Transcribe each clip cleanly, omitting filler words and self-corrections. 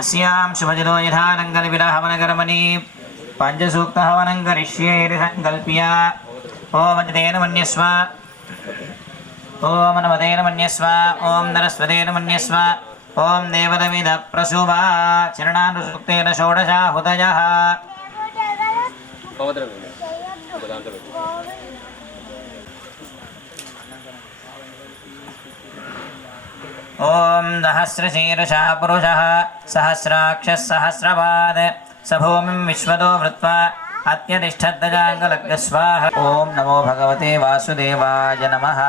अस्यां शुभजनो यथा नङ्गलविरहवनकर्मणि पञ्चसूक्तहवनं करिष्ये सङ्कल्प्य ॐ अजतेन मन्यस्व ॐ नमतेन मन्यस्व ॐ नरस्वतेन मन्यस्व ॐ देवदमिदप्रसुवा चरणानुसूक्तेन षोडशाहुतयः ॐ सहस्रशीर्षः पुरुषः सहस्राक्षः सहस्रपाद स भूमिं विश्वतो वृत्वा अत्यतिष्ठद्दजाङ्गलग्स्वाहा ॐ नमो भगवते वासुदेवाय नमः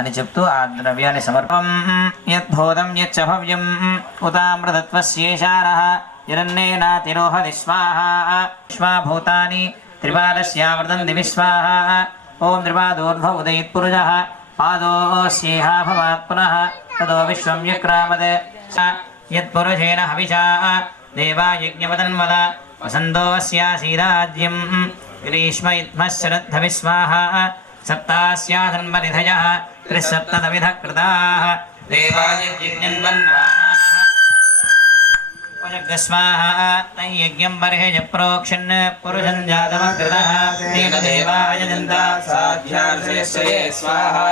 అని చెప్తూ ఆ ద్రవ్యాన్ని సమర్పం యద్భూతం యచ్చ భవ్యం ఉతామృతత్వస్యేషారః యరన్నేనాతిరోహది స్వాహా విశ్వాభూతాని త్రిపాదస్యావర్తంతి విశ్వాహా ఓం త్రిపాదోర్ధ్వ ఉదయత్పురుషः పాదోస్యేహా భవాత్ పునః తదో విశ్వం యక్రామద్ యత్పురుషేణ హవిషా దేవాయజ్ఞవదన్వద వసంతోస్యాసీరాజ్యం గ్రీష్మ యుధ్మः శరద్ధవిస్వాహా सप्तास्याधन्वनिधयः त्रिसप्तविधः कृताः देवायज्ञन्वन्वाहा तैयज्ञं बर्हिज प्रोक्षन् पुरुषं जातमकृतः तेन देवाय जन्ता साध्यार्षये स्वाहा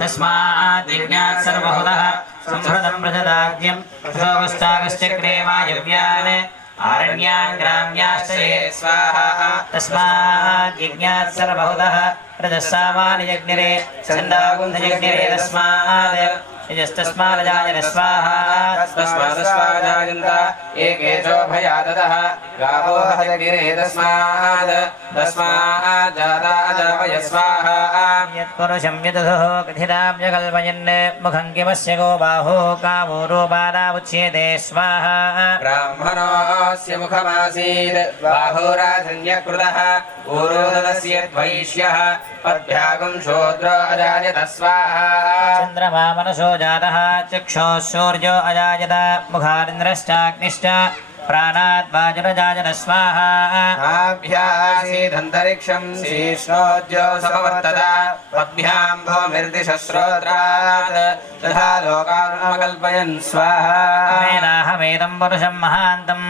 तस्मात् यज्ञात् सर्वहुतः संहृतं प्रजदाज्ञं सोगस्तागश्चक्रे वायव्यान् आरण्यान् ग्राम्याश्रये स्वाहा तस्मात् यज्ञात् सर्वहुतः रजस्सामानियज्ञरे छन्दाकुन्धयज्ञरे तस्मात् यजस्तस्मादजायन स्वाहा तस्मादस्मादजायन्त एकेशोभयादतः गावो हयज्ञरे तस्मात् जाताजावय स्वाहा यत्पुरुषं यदधो कथितां कल्पयन् मुखं किमस्य गो बाहो कामो रोपादामुच्यते स्वाहा ब्राह्मणोऽस्य मुखमासीत् बाहुराजन्यकृतः ऊरोदस्य द्वैष्यः पद्भ्यागं शूद्रो अजायत स्वाहा चन्द्रमा मनसो जातः चक्षुः सूर्यो अजायत मुखारिन्द्रश्चाग्निश्च प्राणात् वाजुरजायत स्वाहा आभ्यासीदन्तरिक्षं शीर्ष्णोद्यो समवर्तत पद्भ्यां भूमिर्दिशश्रोत्रात् तथा लोकानुकल्पयन् स्वाहा वेदाहमेदं पुरुषं महान्तम्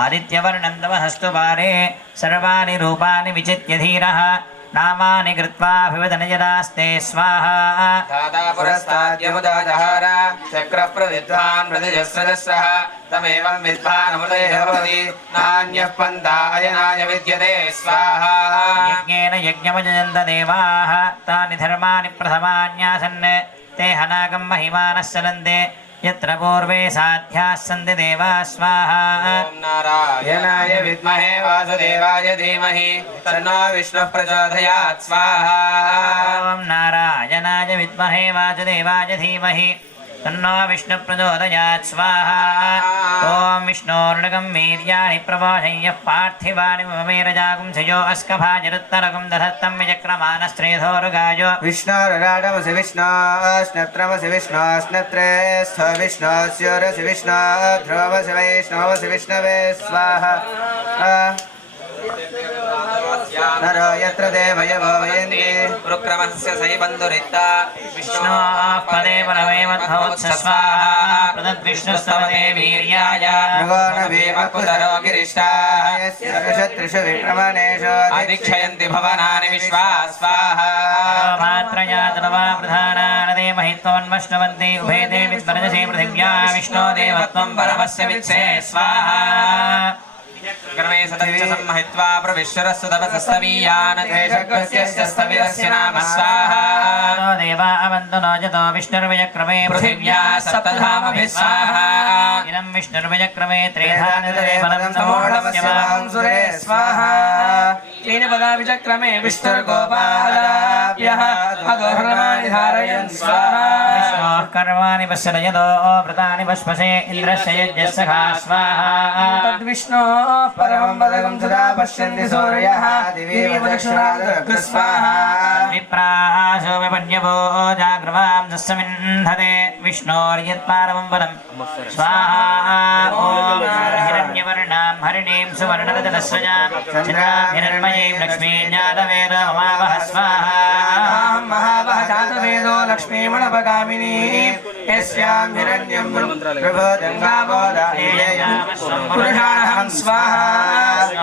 आदित्यवर्णं तमहस्तु पारे सर्वाणि रूपाणि विचित्य धीरः नामानि कृत्वाभिवदनयदास्ते स्वाहा दाता पुरस्ताद्यमुदाजहार चक्रप्रविद्वान् प्रतिजस्रजस्रः तमेवं विद्वानमुदयः भवति नान्यः पन्था अयनाय विद्यते स्वाहा यज्ञेन यज्ञमजन्त देवाः तानि धर्माणि प्रथमान्यासन् ते हनागं महिमानः सनन्ते यत्र पूर्वे साध्याः सन्ति देवाः स्वाहा ॐ नारायणाय विद्महे वासुदेवाय धीमहि तन्नो विष्णुः प्रचोदयात् स्वाहा ॐ नारायणाय विद्महे वासुदेवाय धीमहि तन्नो विष्णुः प्रचोदयात् स्वाहा ॐ विष्णोर्णकं वीर्याणि प्रबोधय्यः पार्थिवानि ममेरजागुं सयो अस्कभाजरुत्तरकं दधत्तं विचक्रमानस्त्रेधोरुगायो विष्णोरराडमसि विष्णोस्नत्रमसि विष्णोस्नत्रे स्थ विष्णोस्योरसि विष्णो ध्रुवमसि वैष्णवसि विष्णवे स्वाहा नरो यत्र देवयवो वयन्ति रुक्रमस्य सैबन्धुरित्ता विष्णोः पदे परमेवद्भवत्स स्वाहा प्रदद्विष्णुस्तवते वीर्याय भगो न भीमकुदरो गिरिष्ठाः शत्रुषु विक्रमणेषु अधिक्षयन्ति भवनानि विश्वा स्वाहा मात्रया तनवा प्रधानानदे महित्वन्वष्टवन्ति उभे ते विस्मरजसे पृथिव्या विष्णो देवत्वं परमस्य वित्से स्वाहा कर्मे सदच्च सम्महित्वा प्रविश्वरस्य तपसस्तवीयान् देशकस्य स्थविरस्य नाम स्वाहा देवा अवन्तु नो जतो विष्णुर्विजक्रमे पृथिव्या सप्तधामभिः स्वाहा इदं विष्णुर्विजक्रमे त्रेधानितरे बलं समूढमस्य सुरे स्वाहा तेन पदाभिचक्रमे विष्णुर्गोपालाभ्यः अधोर्णमानि धारयन् स्वाहा विष्णोः कर्माणि पश्यतो व्रतानि पश्पसे इन्द्रस्य यज्ञस्य खा स्वाहा तद्विष्णोः परमं पदकं सदा पश्यन्ति सूर्यः दिवि दक्षिणात् स्वाहा विप्रासो विपन्यवो जाग्रवां दस्समिन्धते विष्णोर्यत्पारमं पदं स्वाहा ॐ हिरण्यवर्णां हरिणीं सुवर्णरजतस्रजां चन्द्रां हिरण्मयीं लक्ष्मीं जातवेदो ममावह स्वाहा महावह जातवेदो लक्ष्मीमणपगामिनी यस्यां हिरण्यं पुरुषाणहं स्वाहा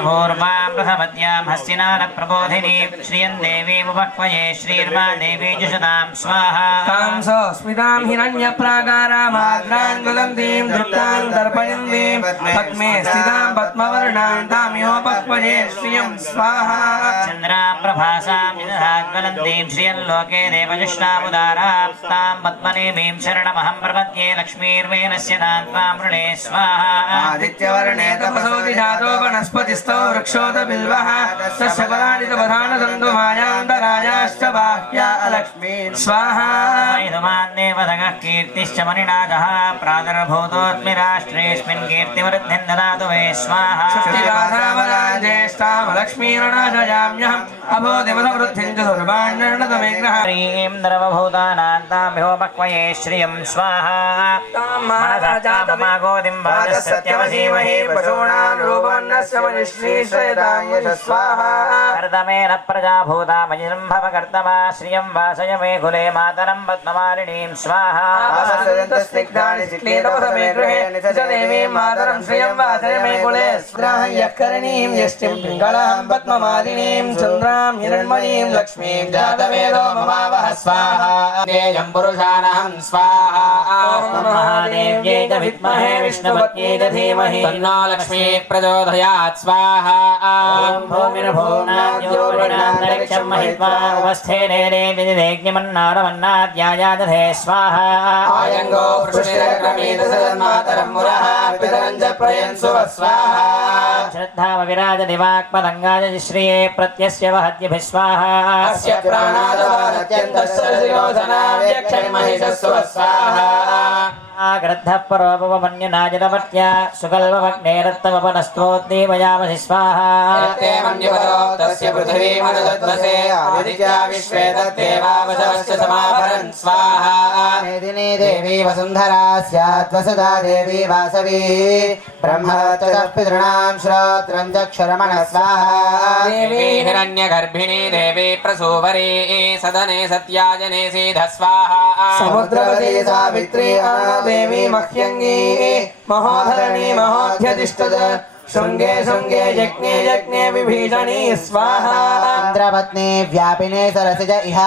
पूर्वां बृहवत्यां हस्तिनारप्रबोधिनीं श्रियं देवीमुपह्वये श्रीर्मा देवी जुषतां स्वाहा तां स्मितां हिरण्यप्राकारामाद्राङ्गुलन्तीं दृष्टां दर्पयन्तीं पद्मे स्थितां पद्मवर्णां तामिहोपह्वये श्रियं स्वाहा चन्द्रां प्रभासां यदधाज्वलन्तीं श्रियल्लोके देवजुष्टामुदारां तां पद्मनेमीं शरणमहं प्रपद्ये लक्ष्मीर्वेनस्य तां त्वां वृणे स्वाहा आदित्यवर्णे तपसोति जातो वनस्पतिस्थो वृक्षोत बिल्वः तस्य फलानि तपधान सन्तु मायान्तरायाश्च बाह्या लक्ष्मीं स्वाहा देवदगः कीर्तिश्च मणिनादः प्रादुर्भूतोऽस्मि राष्ट्रेऽस्मिन् कीर्तिवृद्धिं ददातु वै स्वाहा ज्येष्ठां लक्ष्मीरणाशयाम्यहम् अभो देवसमृद्धिं च सर्वाण्यर्णतमेग्रः ह्रीं द्रवभूतानां ताम्योपक्वये श्रियं स्वाहा मनसागोदिं सत्यमधीमहि पशूनां रूपन्नस्य मनिश्रीश्रयतां यशस्वाहा कर्दमेन प्रजाभूता मजिरम्भवकर्तमा श्रियं वासय मे कुले मातरं पद्ममालिनीं स्वाहा स्निग्धानि चिक्लीतपसमे गृहे निजदेवीं मातरं श्रियं वासय मे कुले स्राह्यकरणीं यष्टिं पिङ्गलां पद्ममालिनीं चन्द्रां हिरण्मयीं लक्ष्मीं जातवेदो ममावह स्वाहा नेयं पुरुषाणहं स्वाहा महादेव्यै च विद्महे विष्णुपत्न्यै च धीमहि तन्नो लक्ष्मीः प्रचोदयात् स्वाहा भूमिर्भुवनाद्योर्विणान्तरिक्षं महित्वा उपस्थे नेरे विदिदेज्ञमन्नारमन्नाद्यायादधे स्वाहा आयङ्गो पृष्ठक्रमीत सदन्मातरं मुरः पितरं च प्रयन्सु स्वाहा श्रद्धामविराजदिवाक्पदङ्गाय श्रिये प्रत्यस्य वहत्यभिः स्वाहा अस्य प्राणादवानत्यन्तस्य शिरोधनाव्यक्षन्महिषस्व स्वाहा ग्रद्धः परोपमन्युनाजनवत्या सुकल्पवग्नेरत्तमपनस्तोद्दीपयामसि स्वाहा यत्ते मन्युपरो तस्य पृथिवीमनुदध्वसे आदित्या विश्वे तद्देवावशवश्च समाभरन् स्वाहा मेदिनी देवी वसुन्धरा स्यात् वसुधा देवी वासवी ब्रह्म च पितॄणां श्रोत्रं चक्षुरमण स्वाहा देवी हिरण्यगर्भिणी देवी प्रसूवरी सदने सत्याजने सीध स्वाहा समुद्रवती सावित्री देवी मह्यङ्गी महोधरणी महोध्यतिष्ठत शृङ्गे शृङ्गे यज्ञे यज्ञे विभीषणी स्वाहा इन्द्रपत्नी व्यापिने सरसिज इह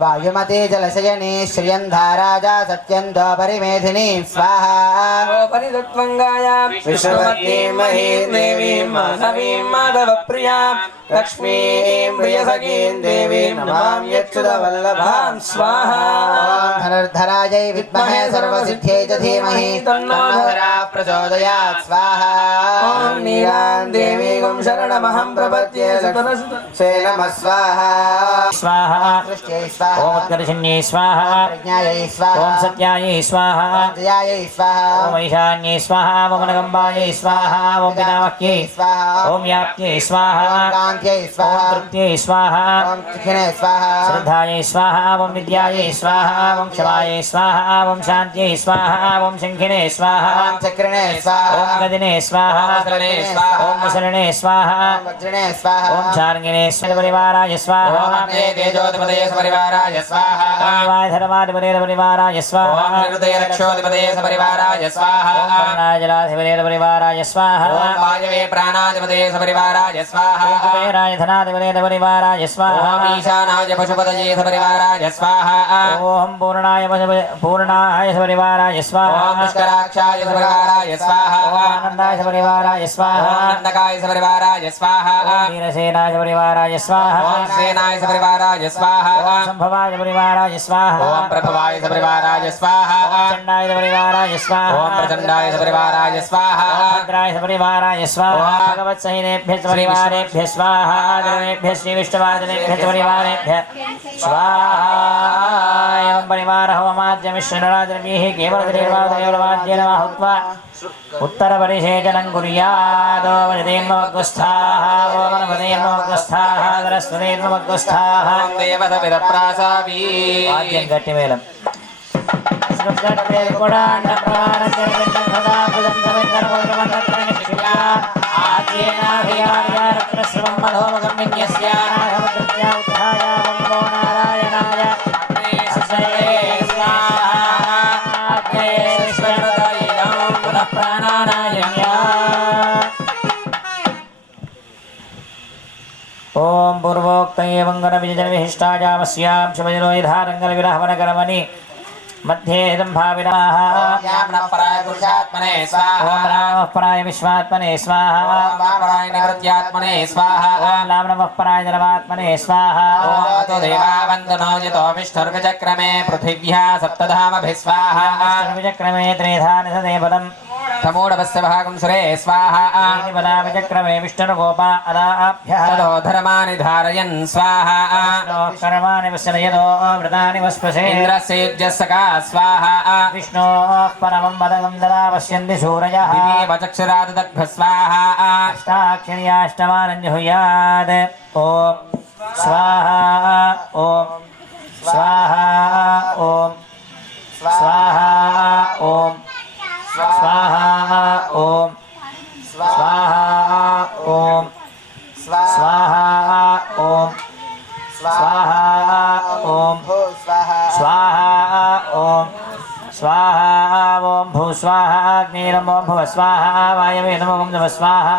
वायुमती जलशयनी श्रियन्धाराजा सत्यन्तो परिमेधिनी स्वाहा परिदत्वङ्गाया विष्णुपत्नीं महीं देवीं माधवीं माधवप्रियां लक्ष्मीं प्रियसखीं देवीं नमाम्यच्युतवल्लभां स्वाहा धनुर्धरायै विद्महे सर्वसिद्ध्यै च धीमहि तन्नो धरा प्रचोदयात् स्वाहा ॐ नीलां देवीं शरणमहं प्रपद्ये से नमः स्वाहा स्वाहा सृष्ट्यै स्वाहा ओम उत्कर्षण्यै स्वाहा प्रज्ञायै स्वाहा ओम सत्यायै स्वाहा जयायै स्वाहा ओम ईशान्यै स्वाहा ओम नगम्बायै स्वाहा ओम पिनामह्यै स्वाहा ओम व्याप्त्यै स्वाहा कान्त्यै ओम स्वाहा तृप्त्यै स्वाहा ॐ चिखिने स्वाहा श्रद्धायै स्वाहा ओम विद्यायै स्वाहा ओम क्षमायै स्वाहा ओम शान्त्यै स्वाहा ओम शङ्खिने स्वाहा ॐ चक्रिणे स्वाहा ओम गदिने स्वाहा ओम मुसलिने स्वाहा ॐ वज्रिणे स्वाहा ओम चार्गिणे परिवाराय स्वाहा तेजोधिपतये सपरिवाराय स्वाहा ओम वायुधर्माधिपतये परिवाराय स्वाहा ॐ हृदयरक्षोधिपतये सपरिवाराय स्वाहा ओम प्राणाजलाधिपतये परिवाराय स्वाहा ॐ वायवे प्राणाधिपतये सपरिवाराय स्वाहा कुबेराय धनाधिपतये परिवाराय स्वाहा ॐ ईशानाय पशुपतये सपरिवाराय स्वाहा ओम पूर्णाय परिवाराय स्वाहा ॐ पुष्कराक्षाय सपरिवाराय स्वाहा ओम आनंदाय परिवाराय स्वाहा ॐ नन्दकाय सपरिवाराय स्वाहा ओम वीरसेनाय परिवाराय स्वाहा ॐ सेनाय सपरिवाराय स्वाहा ओम संभवाय परिवाराय स्वाहा ॐ प्रभवाय सपरिवाराय स्वाहा चंडाय परिवाराय स्वाहा ॐ प्रचण्डाय सपरिवाराय स्वाहा भद्राय परिवाराय स्वाहा भगवत् सहितेभ्यः परिवारेभ्यः स्वाहा देवेभ्यः श्री विष्णुवादिनेभ्यः परिवारेभ्यः स्वाहा एवं परिवार होमाद्यमिश्रराद्रवीः केवलद्रीर्वादयोर्वाद्येन हुत्वा उत्तरपरिषेचनं कुर्यात् वजदेन्मग्गुस्थाः ओमनपदेन्मग्गुस्थाः सरस्वतीन्मग्गुस्थाः ॐ देवतविदप्रासावी वाद्यं गट्टिमेलं ओम पूर्वोक्त एवं विशिष्टायामस्यां शुभजनो यथारङ्गलविरहवनकरमणि मध्ये दम्भाविराः याम्नपराय पुरुषात्मने स्वाहा ओम रामः पराय विश्वात्मने स्वाहा ॐ वामराय निवृत्त्यात्मने स्वाहा ओम लामनमः पराय धर्मात्मने स्वाहा ॐ अतो देवावन्दनो यतो विष्णुर्विचक्रमे पृथिव्या सप्तधामभिः स्वाहा विचक्रमे त्रेधानि सदेवदम् समूढवस्य भागं सुरे स्वाहा विचक्रमे विष्णुर्गोपा अदाभ्यः ततो धर्माणि धारयन् स्वाहा कर्माणि वस्यतो व्रतानि वस्पसे इन्द्रस्य युज्यस्य का स्वाहा विष्णोः परमं पदकं ददा पश्यन्ति सूरयः दिवीवचक्षुराददग्ध स्वाहा अष्टाक्षर्याष्टमानञ्जुहुयात् ॐ स्वाहा ॐ स्वाहा ॐ स्वाहा ॐ स्वाहा ॐ स्वाहा ॐ स्वाहा ॐ स्वाहा ॐ स्वाहा ॐ स्वाहा ॐ भूस्वाहा अग्निरमो भुव स्वाहा वायवे नमो नमः स्वाहा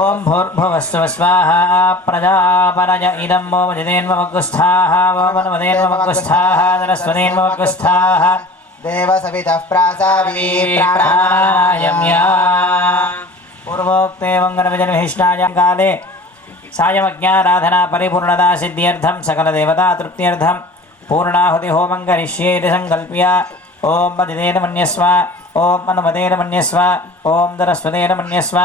ॐ भूर्भुवस्व स्वाहा प्रजापनय इदं मो वजदेन्मग्गुस्थाः वोमनवदेन्मग्गुस्थाः सरस्वतीन्मग्गुस्थाः देवसवितः प्रासावी प्राणायाम्या पूर्वोक्ते वङ्गनविजनविशिष्टायां काले सायमज्ञाराधना परिपूर्णता सिद्ध्यर्थं सकलदेवता तृप्त्यर्थं पूर्णाहुति होमं करिष्येति संकल्प्य ॐ मदितेन मन्यस्व ॐ अनुमतेन मन्यस्व ॐ सरस्वतेन मन्यस्व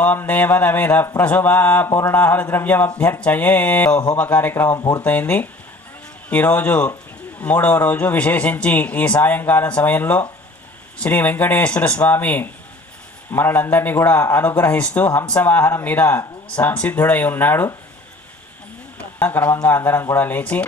ॐ देवदविधः प्रसुभा पूर्णाहुति ద్రవ్యమభ్యర్చయే హోమ కార్యక్రమం పూర్తయింది. ఈరోజు మూడవ రోజు విశేషించి ఈ సాయంకాలం సమయంలో శ్రీ వెంకటేశ్వర స్వామి మనలందరినీ కూడా అనుగ్రహిస్తూ హంసవాహనం మీద సంసిద్ధుడై ఉన్నాడు. క్రమంగా అందరం కూడా లేచి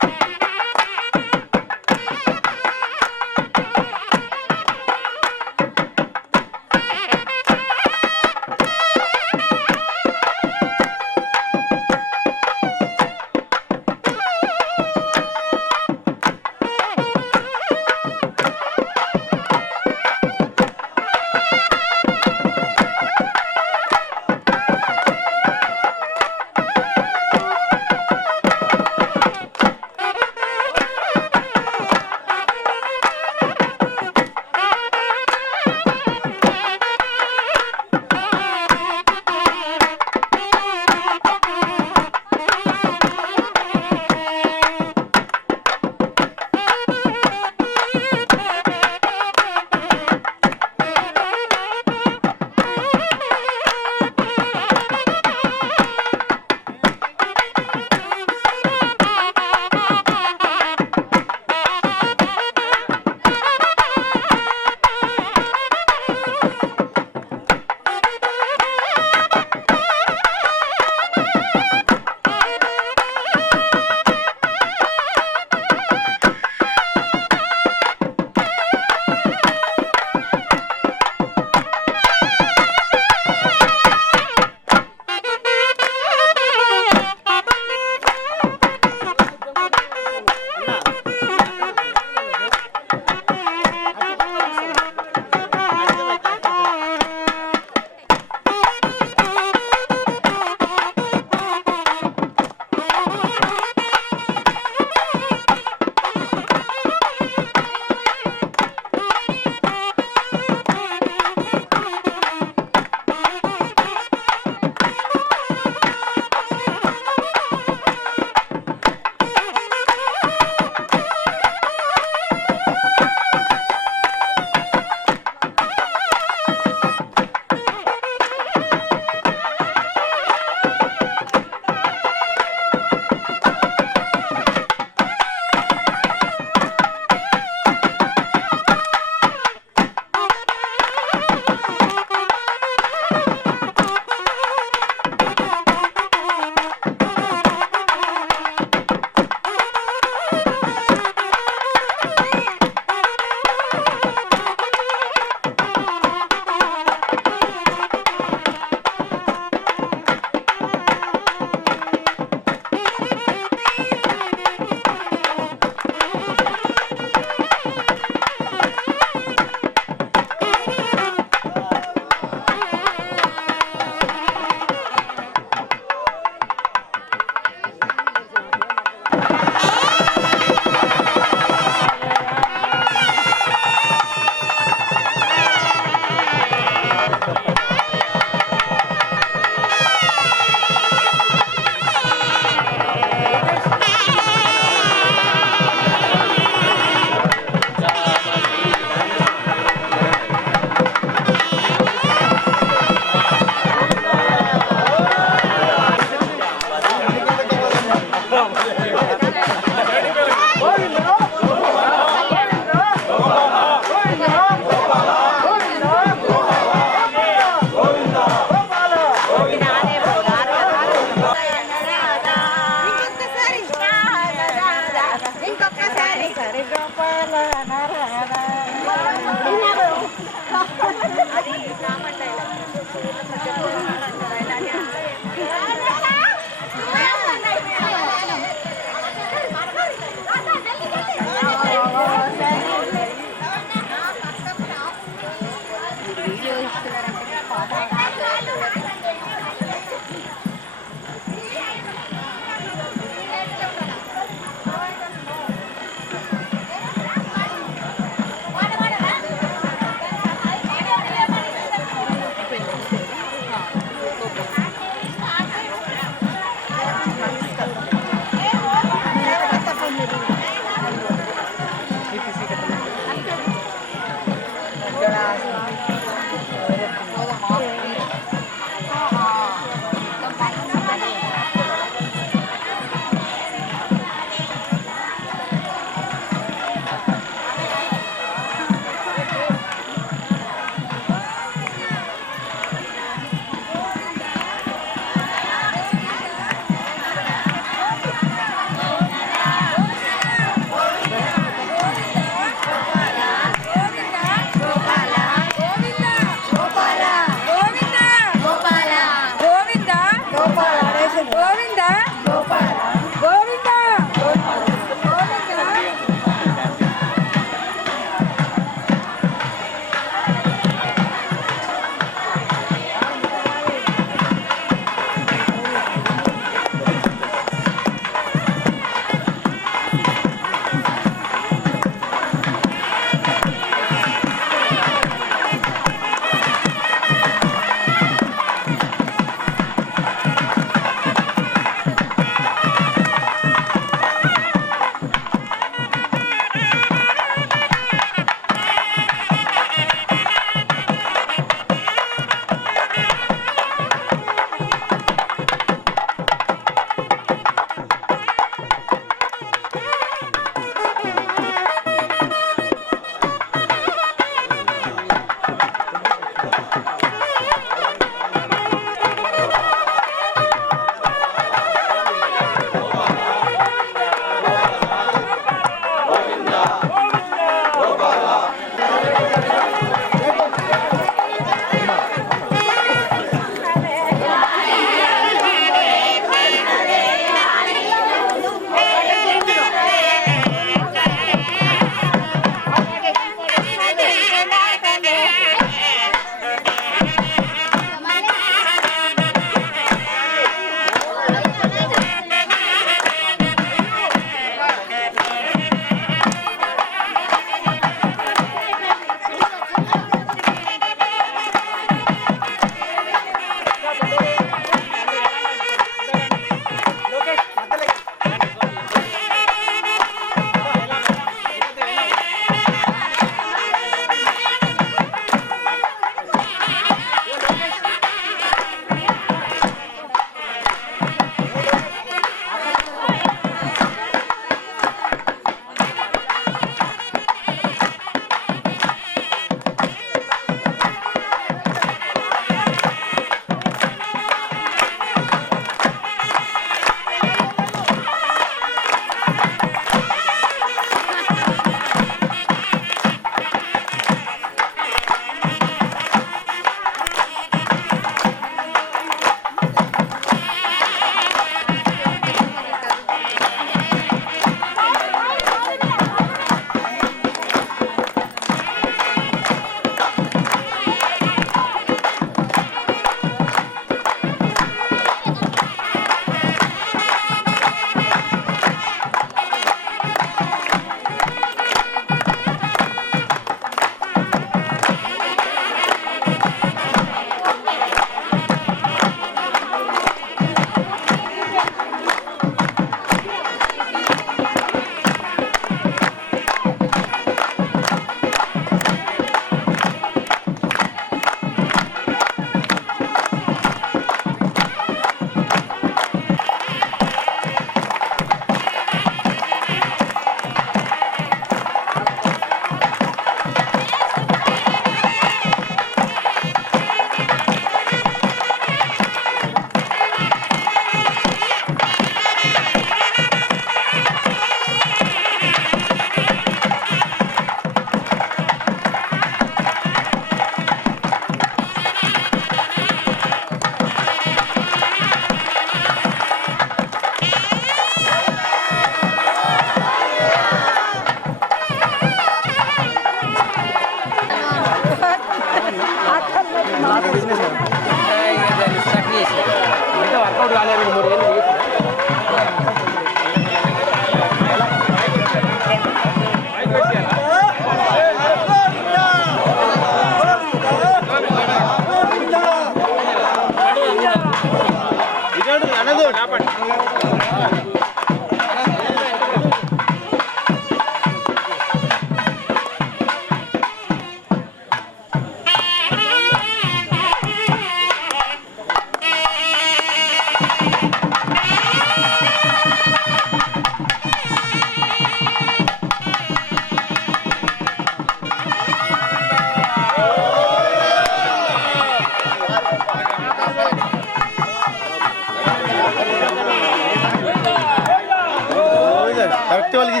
కరెక్ట్ వాళ్ళకి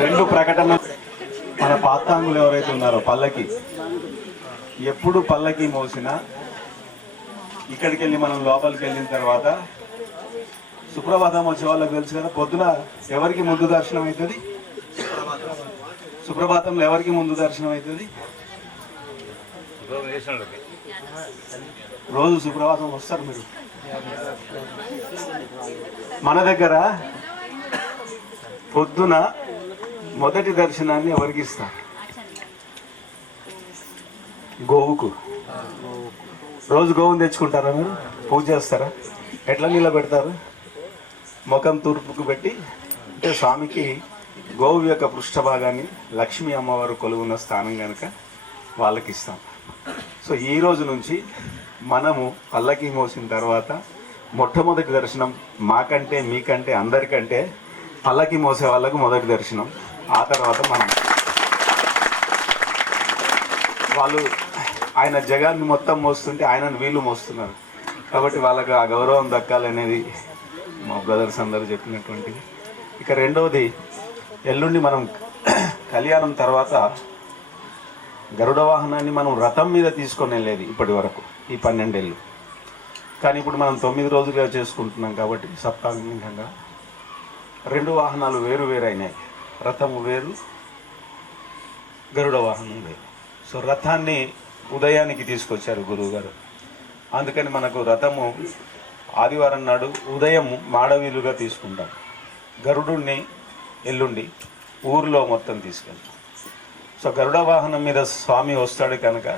రెండు ప్రకటన. మన పాత్తాంగులు ఎవరైతే ఉన్నారో పల్లకి ఎప్పుడు పల్లకి మోసినా ఇక్కడికి వెళ్ళి మనం లోపలికి వెళ్ళిన తర్వాత సుప్రభాతం వచ్చే వాళ్ళకి తెలుసు కదా, పొద్దున ఎవరికి ముందు దర్శనం అవుతుంది? సుప్రభాతంలో ఎవరికి ముందు దర్శనం అవుతుంది? రోజు సుప్రభాతం వస్తారు మీరు. మన దగ్గర పొద్దున మొదటి దర్శనాన్ని ఎవరికి ఇస్తారు? గోవుకు. రోజు గోవుని తెచ్చుకుంటారా మీరు? పూజ చేస్తారా? ఎట్లా నిలబెడతారు? ముఖం తూర్పుకు పెట్టి, అంటే స్వామికి గోవు యొక్క పృష్ఠభాగాన్ని లక్ష్మీ అమ్మవారు కొలువున్న స్థానం కనుక వాళ్ళకి ఇస్తాం. సో ఈ రోజు నుంచి మనము పల్లకి మోసిన తర్వాత మొట్టమొదటి దర్శనం మాకంటే మీకంటే అందరికంటే పల్లకి మోసే వాళ్ళకు మొదటి దర్శనం. ఆ తర్వాత మనం వాళ్ళు ఆయన జగాన్ని మొత్తం మోస్తుంటే ఆయనను వీళ్ళు మోస్తున్నారు కాబట్టి వాళ్ళకు ఆ గౌరవం దక్కాలనేది మా బ్రదర్స్ అందరూ చెప్పినటువంటిది. ఇక రెండవది, ఎల్లుండి మనం కళ్యాణం తర్వాత గరుడ వాహనాన్ని మనం రథం మీద తీసుకొని వెళ్ళేది ఇప్పటి వరకు ఈ 12 ఏళ్ళు. కానీ ఇప్పుడు మనం 9 రోజులుగా చేసుకుంటున్నాం కాబట్టి సప్తాంగికంగా 2 వాహనాలు వేరు వేరు అయినాయి. రథము వేరు, గరుడ వాహనం లేదు. సో రథాన్ని ఉదయానికి తీసుకొచ్చారు గురువుగారు. అందుకని మనకు రథము ఆదివారం నాడు ఉదయం మాడవీలుగా తీసుకుంటాం. గరుడుని ఎల్లుండి ఊరిలో మొత్తం తీసుకెళ్తాం. సో గరుడ వాహనం మీద స్వామి వస్తాడు కనుక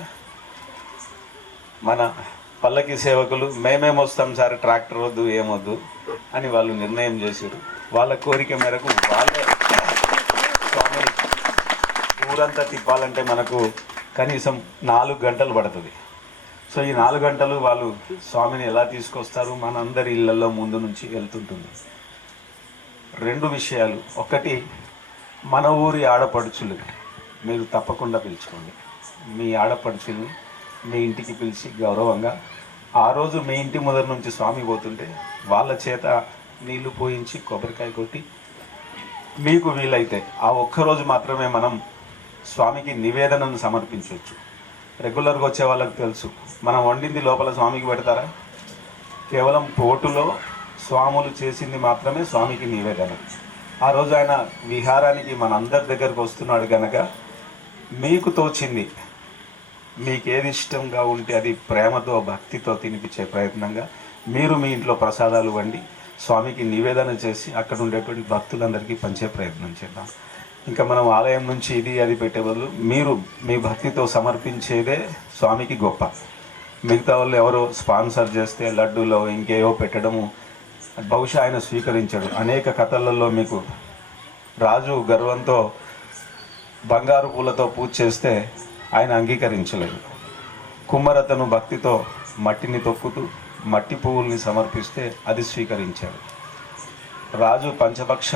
మన పల్లకి సేవకులు మేమేం వస్తాం సార్, ట్రాక్టర్ వద్దు ఏమొద్దు అని వాళ్ళు నిర్ణయం చేశారు. వాళ్ళ కోరిక మేరకు వాళ్ళే స్వామి ఊరంతా తిప్పాలంటే మనకు కనీసం 4 గంటలు పడుతుంది. సో ఈ 4 గంటలు వాళ్ళు స్వామిని ఎలా తీసుకొస్తారు, మనందరి ఇళ్లలో ముందు నుంచి వెళ్తుంటుంది. 2 విషయాలు. ఒకటి, మన ఊరి ఆడపడుచులు మీరు తప్పకుండా పిలుచుకోండి. మీ ఆడపడుచుల్ని మీ ఇంటికి పిలిచి గౌరవంగా ఆ రోజు మీ ఇంటి ముందర నుంచి స్వామి పోతుంటే వాళ్ళ చేత నీళ్లు పోయించి కొబ్బరికాయ కొట్టి మీకు వీలైతే ఆ ఒక్కరోజు మాత్రమే మనం స్వామికి నివేదనను సమర్పించవచ్చు. రెగ్యులర్గా వచ్చే వాళ్ళకి తెలుసు, మనం వండింది లోపల స్వామికి పెడతారా? కేవలం పోటులో స్వాములు చేసింది మాత్రమే స్వామికి నివేదన. ఆ రోజు ఆయన విహారానికి మనందరి దగ్గరకు వస్తున్నాడు కనుక మీకు తోచింది, మీకు ఏది ఇష్టంగా ఉంటే అది ప్రేమతో భక్తితో తినిపించే ప్రయత్నంగా మీరు మీ ఇంట్లో ప్రసాదాలు వండి స్వామికి నివేదన చేసి అక్కడ ఉండేటువంటి భక్తులందరికీ పంచే ప్రయత్నం చేద్దాం. ఇంకా మనం ఆలయం నుంచి ఇది అది పెట్టే బదులు మీరు మీ భక్తితో సమర్పించేదే స్వామికి గొప్ప. మిగతా వాళ్ళు ఎవరో స్పాన్సర్ చేస్తే లడ్డూలో ఇంకేవో పెట్టడము బహుశా ఆయన స్వీకరించాడు. అనేక కథలలో మీకు రాజు గర్వంతో బంగారు పూలతో పూజ చేస్తే ఆయన అంగీకరించలేదు. కుమ్మరతను భక్తితో మట్టిని తొక్కుతూ మట్టి పువ్వుల్ని సమర్పిస్తే అది స్వీకరించాడు. రాజు పంచభక్ష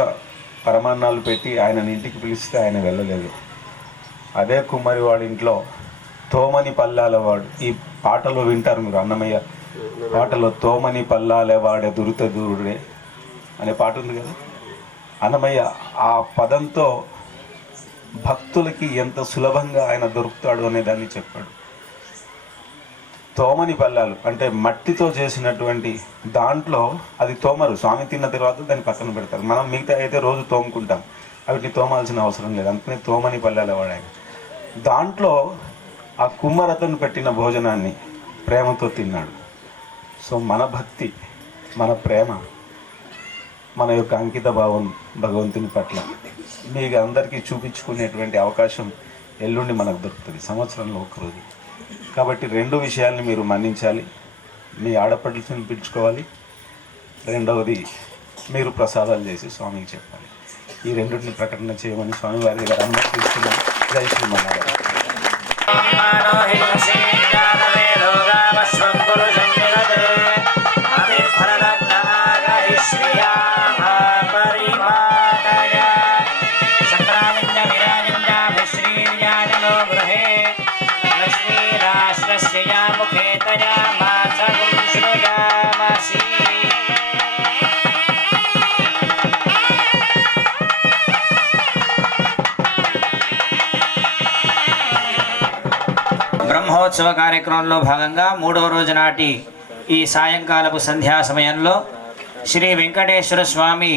పరమాన్నాలు పెట్టి ఆయన ఇంటికి పిలిస్తే ఆయన వెళ్ళలేదు. అదే కుమ్మరి వాడి ఇంట్లో తోమని పల్లాలవాడు, ఈ పాటలో వింటారు మీరు, అన్నమయ్య పాటలో తోమని పల్లాలవాడే దురిత దూరుడే అనే పాట ఉంది కదా. అన్నమయ్య ఆ పదంతో భక్తులకి ఎంత సులభంగా ఆయన దొరుకుతాడు అనే దాన్ని చెప్పాడు. తోమని పల్లాలు అంటే మట్టితో చేసినటువంటి దాంట్లో అది తోమరు, స్వామి తిన్న తర్వాత దాన్ని పక్కన పెడతారు. మనం మిగతా అయితే రోజు తోముకుంటాం, వాటిని తోమాల్సిన అవసరం లేదు. అందుకనే తోమని పల్లాలు వాడాయి. దాంట్లో ఆ కుమ్మరతను పెట్టిన భోజనాన్ని ప్రేమతో తిన్నాడు. సో మన భక్తి, మన ప్రేమ, మన యొక్క అంకిత భావం భగవంతుని పట్ల మీకు అందరికీ చూపించుకునేటువంటి అవకాశం ఎల్లుండి మనకు దొరుకుతుంది, సంవత్సరంలో ఒకరోజు. కాబట్టి 2 విషయాల్ని మీరు మన్నించాలి. మీ ఆడపడుచుని పిలుచుకోవాలి, రెండవది మీరు ప్రసాదాలు చేసి స్వామికి చెప్పాలి. ఈ 2ని ప్రకటన చేయమని స్వామివారి దగ్గర అందరూ తీసుకున్నాం. జై శ్రీమన్నారాయణ. బ్రహ్మోత్సవ కార్యక్రమంలో భాగంగా 3వ రోజు నాటి ఈ సాయంకాలపు సంధ్యా సమయంలో శ్రీ వెంకటేశ్వర స్వామి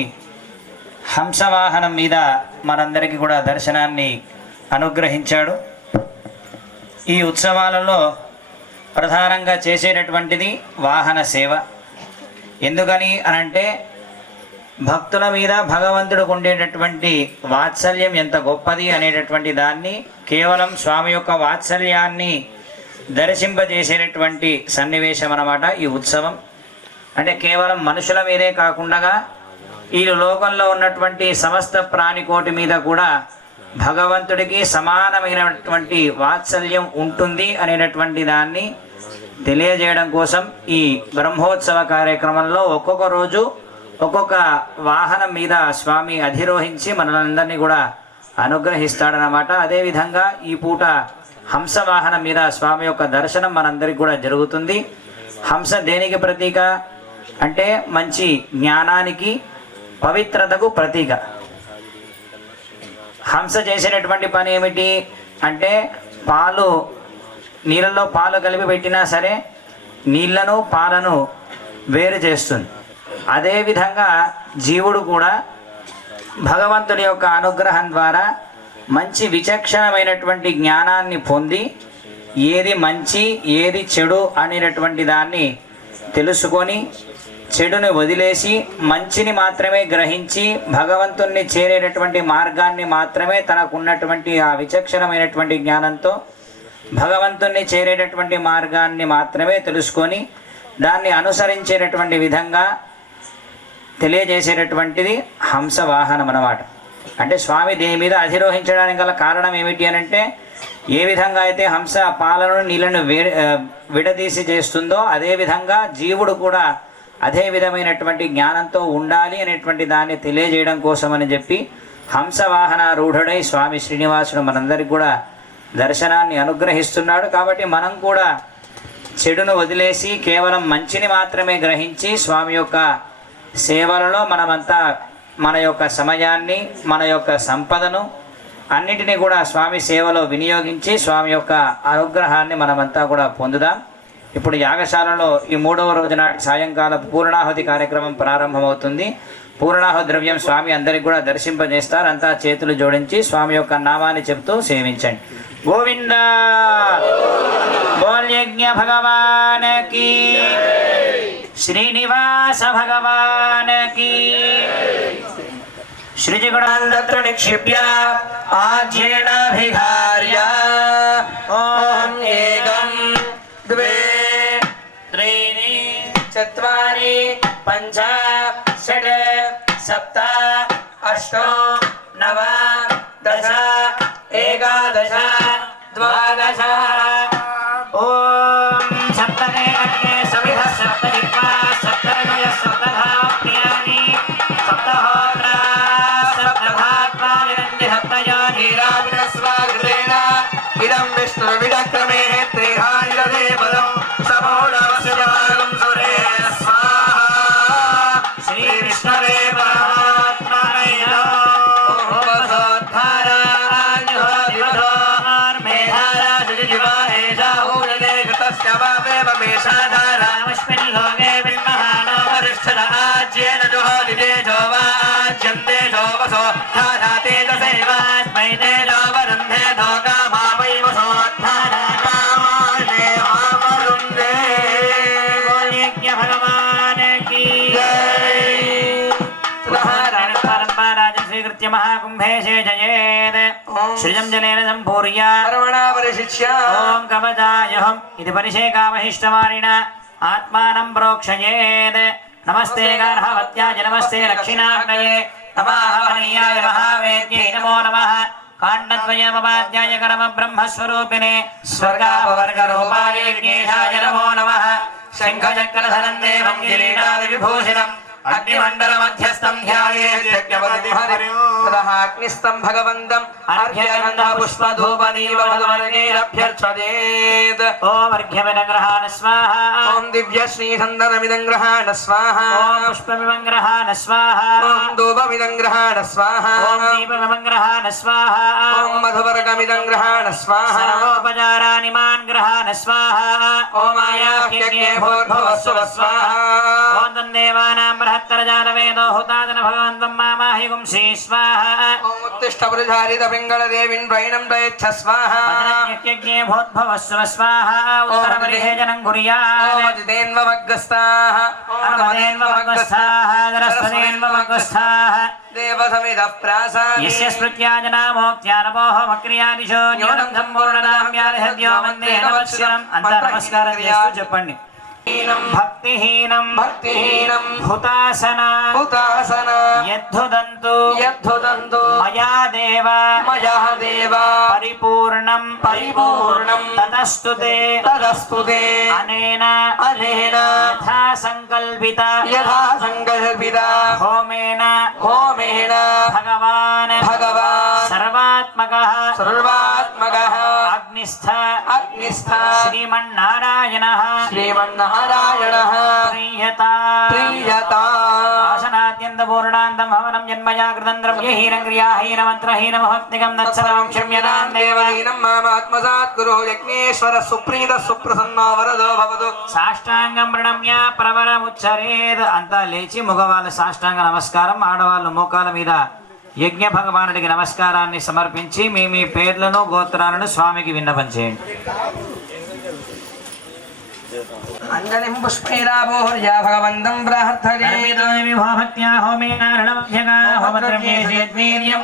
హంసవాహనం మీద మనందరికీ కూడా దర్శనాన్ని అనుగ్రహించాడు. ఈ ఉత్సవాలలో ప్రధానంగా చేసేటటువంటిది వాహన సేవ. ఎందుకని అనంటే భక్తుల మీద భగవంతుడికి ఉండేటటువంటి వాత్సల్యం ఎంత గొప్పది అనేటటువంటి దాన్ని కేవలం స్వామి యొక్క వాత్సల్యాన్ని దర్శింపజేసేటటువంటి సన్నివేశం అన్నమాట ఈ ఉత్సవం. అంటే కేవలం మనుషుల మీదే కాకుండా ఈ లోకంలో ఉన్నటువంటి సమస్త ప్రాణికోటి మీద కూడా భగవంతుడికి సమానమైనటువంటి వాత్సల్యం ఉంటుంది అనేటటువంటి దాన్ని తెలియజేయడం కోసం ఈ బ్రహ్మోత్సవ కార్యక్రమంలో ఒక్కొక్క రోజు ఒక్కొక్క వాహనం మీద స్వామి అధిరోహించి మనందరినీ కూడా అనుగ్రహిస్తాడనమాట. అదేవిధంగా ఈ పూట హంస వాహనం మీద స్వామి యొక్క దర్శనం మనందరికి కూడా జరుగుతుంది. హంస దేనికి ప్రతీక అంటే మంచి జ్ఞానానికి, పవిత్రతకు ప్రతీక. హంస చేసేటటువంటి పని ఏమిటి అంటే నీళ్ళలో పాలు కలిపి పెట్టినా సరే నీళ్లను పాలను వేరు చేస్తుంది. అదేవిధంగా జీవుడు కూడా భగవంతుడి యొక్క అనుగ్రహం ద్వారా మంచి విచక్షణమైనటువంటి జ్ఞానాన్ని పొంది ఏది మంచి ఏది చెడు అనేటటువంటి దాన్ని తెలుసుకొని చెడుని వదిలేసి మంచిని మాత్రమే గ్రహించి భగవంతుణ్ణి చేరేటటువంటి మార్గాన్ని మాత్రమే తనకున్నటువంటి ఆ విచక్షణమైనటువంటి జ్ఞానంతో భగవంతుణ్ణి చేరేటటువంటి మార్గాన్ని మాత్రమే తెలుసుకొని దాన్ని అనుసరించేటటువంటి విధంగా తెలియజేసేటటువంటిది హంస వాహనం అన్నమాట. అంటే స్వామి దీని మీద అధిరోహించడానికి గల కారణం ఏమిటి అని అంటే, ఏ విధంగా అయితే హంస పాలను నీళ్ళను విడదీసి చేస్తుందో అదేవిధంగా జీవుడు కూడా అదే విధమైనటువంటి జ్ఞానంతో ఉండాలి అనేటువంటి దాన్ని తెలియజేయడం కోసమని చెప్పి హంసవాహనారూఢుడై స్వామి శ్రీనివాసుడు మనందరికీ కూడా దర్శనాన్ని అనుగ్రహిస్తున్నాడు. కాబట్టి మనం కూడా చెడును వదిలేసి కేవలం మంచిని మాత్రమే గ్రహించి స్వామి యొక్క సేవలలో మనమంతా మన యొక్క సమయాన్ని మన యొక్క సంపదను అన్నిటినీ కూడా స్వామి సేవలో వినియోగించి స్వామి యొక్క అనుగ్రహాన్ని మనమంతా కూడా పొందుదాం. ఇప్పుడు యాగశాలలో ఈ 3వ రోజు నాటి సాయంకాల పూర్ణాహుతి కార్యక్రమం ప్రారంభమవుతుంది. పూర్ణాహుతి ద్రవ్యం స్వామి అందరికి కూడా దర్శింపజేస్తారు. అంతా చేతులు జోడించి స్వామి యొక్క నామాన్ని చెప్తూ సేవించండి. గోవింద బోల్యజ్ఞ భగవాన్ కీ, శ్రీనివాస భగవాన్ కీ. శ్రీజిగుణాంతత్ర నిక్షిప్య ఆజ్యేనాభిఘార్య ఓం ఏకం ద్వే త్రీణి చత్వారి పంచ షడ్ సప్త అష్టో నవ దశ ఏకాదశ ద్వాదశ. ఓం సప్తమే అగ్నే సవిధ సప్తజిహ్వా సప్తర్షయ సప్తధా ప్రియాణి సప్తహోత్ర సప్తధాత్మా వినంది సప్తయోనిరావిరస్వాగ్రేణ ఇదం విష్ణుర్విడక్రమే త్రిహానిరదేవదం సమోడవస్యవాగం సురే స్వాహా. శ్రీ విష్ణవే పరమాత్మనే స్వీకృత్య మహాకుంభేశే జయేత్ సృజం జలేన సంపూర్య ఓం కవచాయహం ఇది పరిషేకామహిష్టమారిణ ఆత్మానం ప్రోక్షయేత్. నమస్తే గార్హవత్యాయ నమస్తే దక్షిణాగ్నయే నమాహవనీయాయ మహావేద్యై నమో నమః. కాండద్వయమపాధ్యాయ కర్మ బ్రహ్మస్వరూపిణే స్వర్గాపవర్గరూపాయ విఘ్నేశాయ నమో నమః. శంఖచక్రధరం దేవం కిరీటాది విభూషణం అగ్నిమండల మధ్యస్థం ధ్యాయేత్యగ్నిస్తం భగవంతం అర్ఘ్యగంధ పుష్ప ధూప దీప మధువర్గైరభ్యర్చదేత్. ఓం అర్ఘ్యమిదం గ్రహాణ స్వాహా. ఓం దివ్య శ్రీ సందనమిదం గ్రహాణ స్వాహా. ఓం పుష్పమిదం గ్రహాణ స్వాహా. ఓం ధూపమిదం గ్రహాణ స్వాహా. ఓం దీపమిదం గ్రహాణ స్వాహా. ఓం మధువర్గమిదం గ్రహాణ స్వాహా. సర్వోపచారాని మాన్ గ్రహాణ స్వాహా. ఓం ఆయాహ్యగ్నే భూర్భువస్సువ స్వాహా. ఓం తన్దేవానాం బృహత్తరజాతవేదో హుతాదన భగవంతం మామాహి గుంసి స్వాహా. ఓం ఉత్తిష్ట పురుషారిత పింగళ దేవిన్ ప్రైణం దయచ్చ స్వాహా. యజ్ఞే భూద్భవస్వ స్వాహా. ఉత్తరపరిహేజనం కుర్యాత్. ఓం జితేన్వమగ్గస్థాః. ఓం మదేన్వమగ్గస్థాః. దరస్వదేన్వమగ్గస్థాః. దేవసమిదః ప్రాసామి యస్య స్మృత్యా జనామోక్త్యా నమోః వక్రియాదిశో న్యూనం సంపూర్ణనామ్యాదిహద్యో వందే నమస్కారం. అంతా నమస్కారం చేస్తూ చెప్పండి. భక్తిహీనం భక్తిహీనం హుతాసన హుతాసన యద్ధుదంతు యద్ధుదంతు మయా దేవ పరిపూర్ణం పరిపూర్ణం తదస్తుతే తదస్తుతే అనేన అనేన యథా సంకల్పిత హోమేన హోమేన భగవాన్ సర్వాత్మకః అగ్నిస్థ శ్రీమన్నారాయణః ఆసనాద్యంత పూర్ణాంతం భవనం జన్మయా కృతం ద్రవ్యహీనం క్రియాహీనం మంత్రహీనం భక్తికం నత్సర్వం క్షమ్యతాం దేవహీనం మామాత్మసాత్ గురు యజ్ఞేశ్వర సుప్రీత సుప్రసన్నో వరదో భవతు. సాష్టాంగం ప్రణమ్య ప్రవరముచ్చరేద్. అంతా లేచి మగవాళ్ళ సాష్టాంగ నమస్కారం, ఆడవాళ్ళు మోకాల మీద యజ్ఞ భగవానుడికి నమస్కారాన్ని సమర్పించి మీ పేర్లను గోత్రాలను స్వామికి విన్నపం చేయండి. అంజలిం పుష్పైరాభోర్య భగవంతం ప్రార్థనే భక్త్యా హోమేనారణమభ్యగా హోమద్రవ్యేషేద్వీర్యం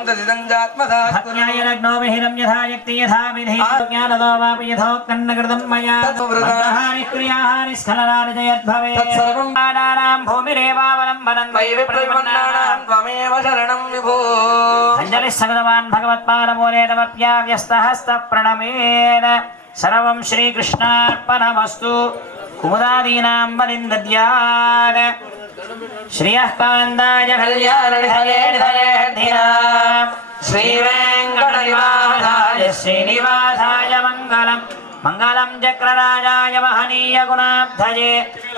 భక్త్యాయ లగ్నో విహిరం యథా యక్తి యథా విధి జ్ఞానదో వాపి యథోక్తన్నకృతం మయా మంత్రహాని క్రియాహాని స్ఖలనాని జయద్భవే తత్సర్వం భూమిరేవావలంబనం వై విప్రవిమన్నానాం త్వమేవ శరణం విభో. అంజలి సగదవాన్ భగవత్పాదమూలేనమర్ప్య వ్యస్తహస్త ప్రణమేన సర్వం శ్రీకృష్ణార్పణమస్తు. కుముదాదీనాం వలిందద్యాన్ శ్రియః కాందాయ కళ్యాణనిధయేనిధయేర్ధినాం శ్రీవేంకటనివాసాయ శ్రీనివాసాయ మంగళం. మంగళం చక్రరాజాయ మహనీయ గుణాబ్ధయే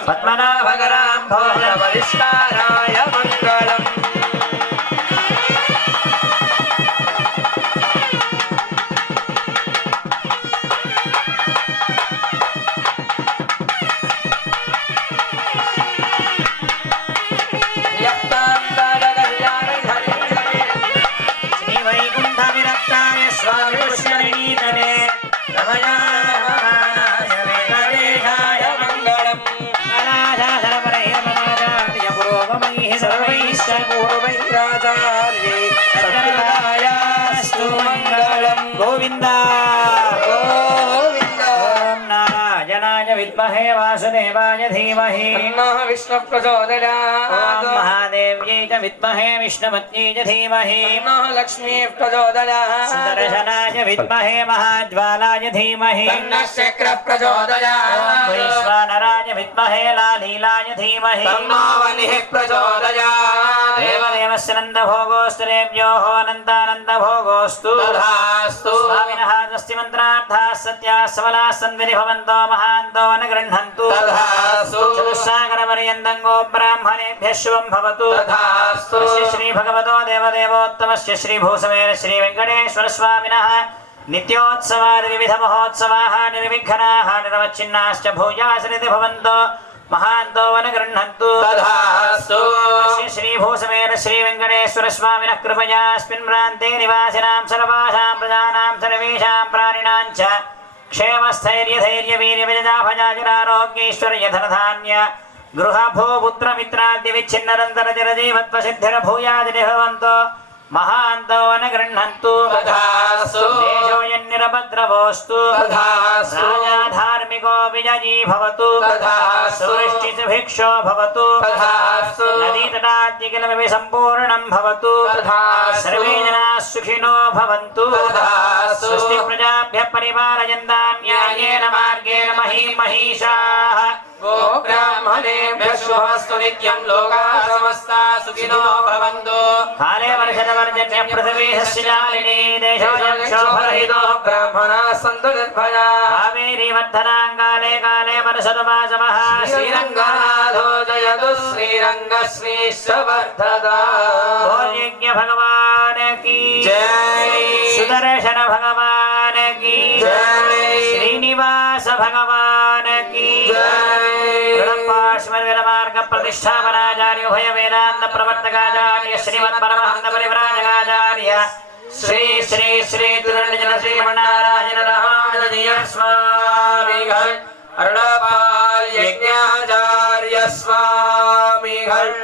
పద్మనాభకరాం భోజ పరిష్కారాయ మంగళం. గోవింద నారాయణాయ విద్మహే వాసుదేవాయ ధీమహి విష్ణు ప్రచోదయాత్. మహాదేవ్యై చ విద్మహే విష్ణుపత్న్యై చ ధీమహి లక్ష్మీ ప్రచోదయాత్. సుదర్శనాయ విద్మహే మహాజ్వాలాయ ధీమహి శక్ర ప్రచోదయాత్. వైశ్వానరాయ విద్మహే లాలీలాయ ధీమహి ప్రచోదయాత్. దేవదేవస్య నందభోగోస్తు రేభ్యోః అనంతానందభోగోస్తు. స్వామినః స్వస్తి మంత్రార్థాः సత్యాः సబలాः సన్విధి భవంతో మహాంతో అనుగృహ్ణन्तు. చతుస్సాగరపర్యంతం గో బ్రాహ్మణేభ్యः శుభం భవతు. శ్రీ భగవతో దేవదేవోత్తమస్య శ్రీ భూసవేర శ్రీ వెంకటేశ్వర స్వామినః నిత్యోత్సవాది వివిధ మహోత్సవాः నిర్విఘ్నాः నిరవచ్ఛిన్నాశ్చ భూయాసనిధి భవంతో మహాంతో అనుగృహ్ణन्तు. శ్రీ భూసవేర శ్రీ వెంకటేశ్వర స్వామినః కృపయా అస్మిన్ ప్రాంతే నివాసినాం సర్వాసాం ప్రజానాం సర్వేషాం ప్రాణినాం చ క్షేమస్థైర్య ధైర్య వీర్య విజయాభజాజరారోగ్యేశ్వర్య ధనధాన్య గృహ భూ పుత్ర మిత్రాద్య విచ్ఛిన్నరంతర జరజీవత్వ సిద్ధిర భూయాది భవంతో మహాంతో అనుగృహ్ణन्तు. దేశోయన్నిరభద్రవోస్తు. రాజా ధార్మికో విజయీ భవతు. సువృష్టిసుభిక్షో భవతు. నదీతటాద్యకిలమివి సంపూర్ణం భవతు. సర్వే జనాః సుఖినో భవంతు. స్వస్తి ప్రజాభ్యః పరిపాలయంతాం న్యాయేన మార్గేణ మహీం మహీషాః. బ్రాహ్మణేభ్యः శుభమస్తు నిత్యం లోకాः సమస్తాः సుఖినో భవంతు. కాలే వర్షదవర్జన్య పృథివీ సస్యశాలినీ దేశోऽयं శోభరహితో బ్రాహ్మణాः సంతు నిర్భయాः. కావేరీ వర్ధనాం కాలే కాలే వర్షతు మాసమః. శ్రీరంగనాథో జయతు శ్రీరంగశ్రీశ్వర్ధదా. భోజ్ఞ భగవాన్ కీ జై. సుదర్శన భగవాన్ కీ జై. శ్రీనివాస భగవాన్ కీ జై. మార్గ ప్రతిష్టాపనాచార్య ఉభయ వేదాంత ప్రవర్తకాచార్య శ్రీమద్ పరమహంస పరివ్రాజకాచార్య శ్రీ శ్రీ శ్రీ తిరునంజన శ్రీమన్నారాయణ రామానుజీయ స్వామిகள் அருளபால் யஜ்ஞாச்சாரிய சுவாமிகள்.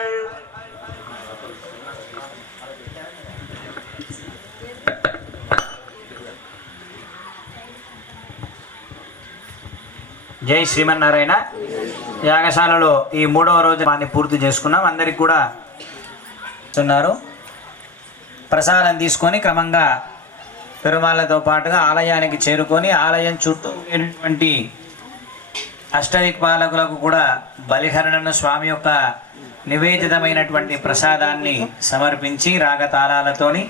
జై శ్రీమన్నారాయణ. యాగశాలలో ఈ 3వ రోజు దాన్ని పూర్తి చేసుకున్నాం. అందరికి కూడా ఉన్నారు. ప్రసాదం తీసుకొని క్రమంగా పెరుమాళ్ళతో పాటుగా ఆలయానికి చేరుకొని ఆలయం చుట్టూ ఉన్నటువంటి అష్టదిక్పాలకులకు కూడా బలిహరణను స్వామి యొక్క నివేదితమైనటువంటి ప్రసాదాన్ని సమర్పించి రాగతాళాలతోని